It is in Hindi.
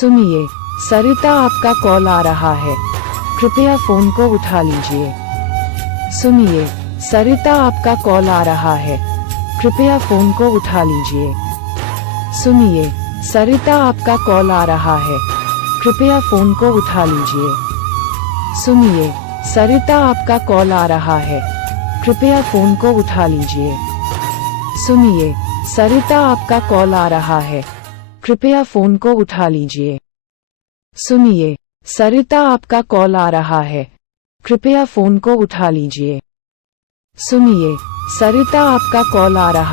सुनिए, सरिता आपका कॉल आ रहा है, कृपया फोन को उठा लीजिए। सुनिए, सरिता आपका कॉल आ रहा है, कृपया फोन को उठा लीजिए। सुनिए, सरिता आपका कॉल आ रहा है, कृपया फोन को उठा लीजिए। सुनिए, सरिता आपका कॉल आ रहा है, कृपया फोन को उठा लीजिए। सुनिए, सरिता आपका कॉल आ रहा है, कृपया फोन को उठा लीजिए। सुनिए, सरिता आपका कॉल आ रहा है, कृपया फोन को उठा लीजिए। सुनिए, सरिता आपका कॉल आ रहा